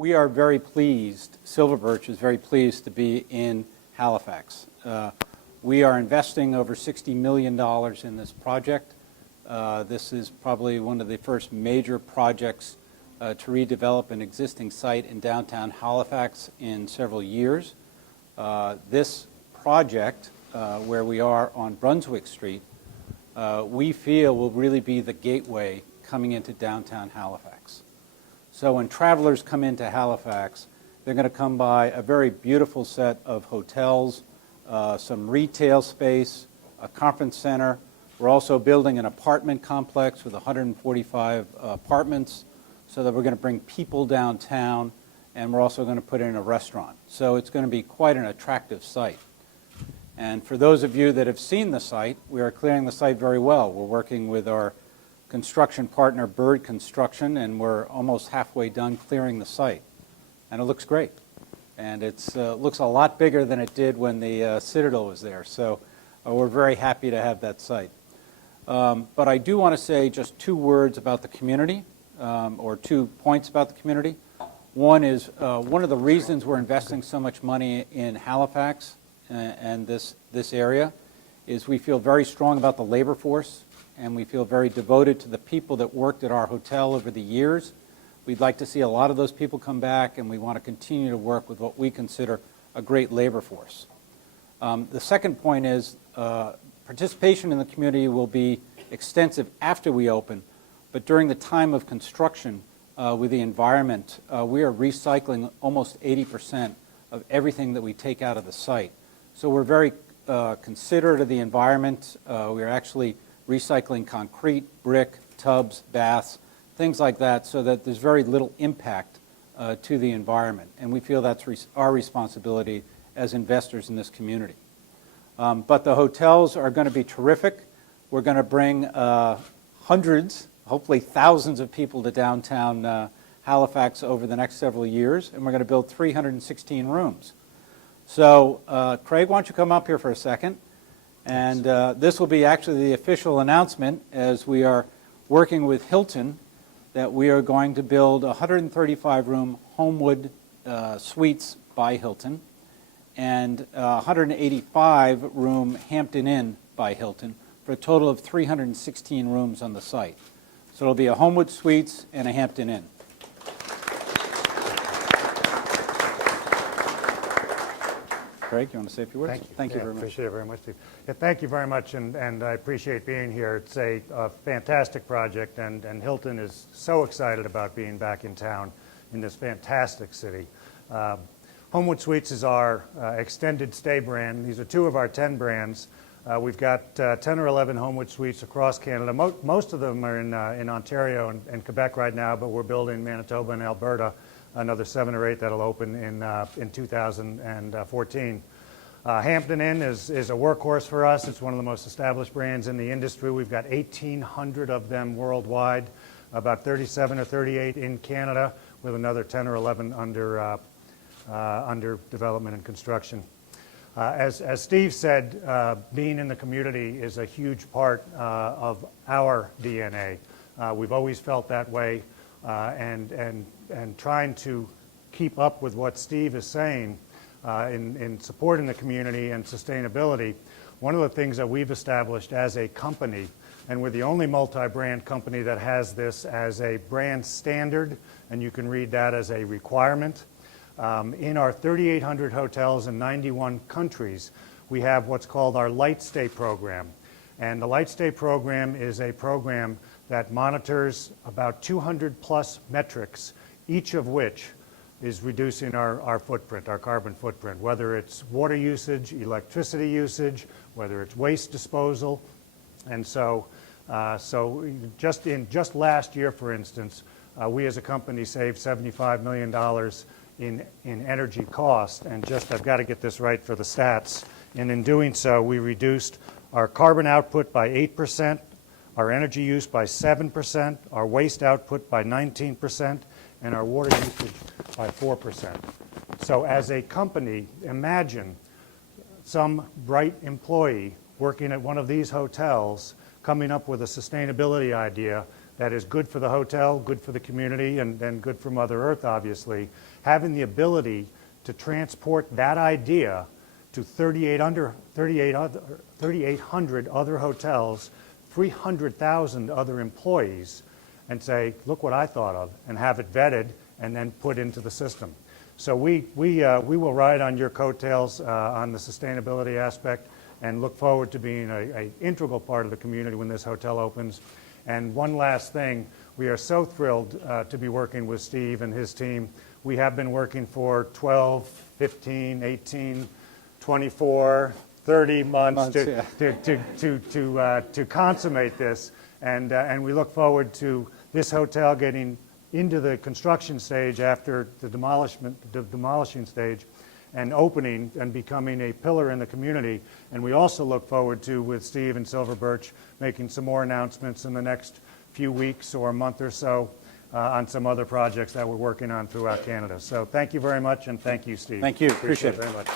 We are very pleased, SilverBirch is very pleased to be in Halifax. We are investing over $60 million in this project. This is probably one of the first major projects to redevelop an existing site in downtown Halifax in several years. This project, where we are on Brunswick Street, we feel will really be the gateway coming into downtown Halifax. So when travelers come into Halifax, they're going to come by a very beautiful set of hotels, some retail space, a conference center. We're also building an apartment complex with 145 apartments so that we're going to bring people downtown, and we're also going to put in a restaurant. So it's going to be quite an attractive site. And for those of you that have seen the site, we are clearing the site very well. We're working with our construction partner, Bird Construction, and we're almost halfway done clearing the site. And it looks great. And it looks a lot bigger than it did when the Citadel was there. So we're very happy to have that site. But I do want to say just 2 words about the community, or 2 points about the community. One is one of the reasons we're investing so much money in Halifax and this area is we feel very strong about the labor force, and we feel very devoted to the people that worked at our hotel over the years. We'd like to see a lot of those people come back, and we want to continue to work with what we consider a great labor force. The second point is participation in the community will be extensive after we open, but during the time of construction with the environment, we are recycling almost 80% of everything that we take out of the site. So we're very considerate of the environment. We're actually recycling concrete, brick, tubs, baths, things like that, so that there's very little impact to the environment. And we feel that's our responsibility as investors in this community. But the hotels are going to be terrific. We're going to bring hundreds, hopefully thousands of people to downtown Halifax over the next several years, and we're going to build 316 rooms. So Craig, why don't you come up here for a second? And this will be actually the official announcement, as we are working with Hilton, that we are going to build 135-room Homewood suites by Hilton and 185-room Hampton Inn by Hilton for a total of 316 rooms on the site. So it'll be a Homewood Suites and a Hampton Inn. Craig, you want to say a few words? Thank you very much. Appreciate it very much, Steve. Yeah, thank you very much, and I appreciate being here. It's a fantastic project, and Hilton is so excited about being back in town in this fantastic city. Homewood Suites is our extended stay brand. These are 2 of our 10 brands. We've got 10 or 11 Homewood Suites across Canada. Most of them are in Ontario and Quebec right now, but we're building Manitoba and Alberta, another 7 or 8 that'll open in 2014. Hampton Inn is a workhorse for us. It's one of the most established brands in the industry. We've got 1,800 of them worldwide, about 37 or 38 in Canada, with another 10 or 11 under development and construction. As Steve said, being in the community is a huge part of our DNA. We've always felt that way, and trying to keep up with what Steve is saying in supporting the community and sustainability. One of the things that we've established as a company, and we're the only multi-brand company that has this as a brand standard, and you can read that as a requirement. In our 3,800 hotels in 91 countries, we have what's called our Light Stay program. And the Light Stay program is a program that monitors about 200 plus metrics, each of which is reducing our footprint, our carbon footprint, whether it's water usage, electricity usage, whether it's waste disposal. And so just last year, for instance, we as a company saved $75 million in energy cost, and I've got to get this right for the stats, and in doing so, we reduced our carbon output by 8%, our energy use by 7%, our waste output by 19%, and our water usage by 4%. So as a company, imagine some bright employee working at one of these hotels coming up with a sustainability idea that is good for the hotel, good for the community, and good for Mother Earth, obviously. Having the ability to transport that idea to 3,800 other hotels, 300,000 other employees, and say, look what I thought of, and have it vetted and then put into the system. So we will ride on your coattails on the sustainability aspect and look forward to being an integral part of the community when this hotel opens. And one last thing, we are so thrilled to be working with Steve and his team. We have been working for 12, 15, 18, 24, 30 months to consummate this. And we look forward to this hotel getting into the construction stage after the demolishing stage and opening and becoming a pillar in the community. And we also look forward to, with Steve and SilverBirch, making some more announcements in the next few weeks or a month or so on some other projects that we're working on throughout Canada. So thank you very much, and thank you, Steve. Thank you. Appreciate it very much.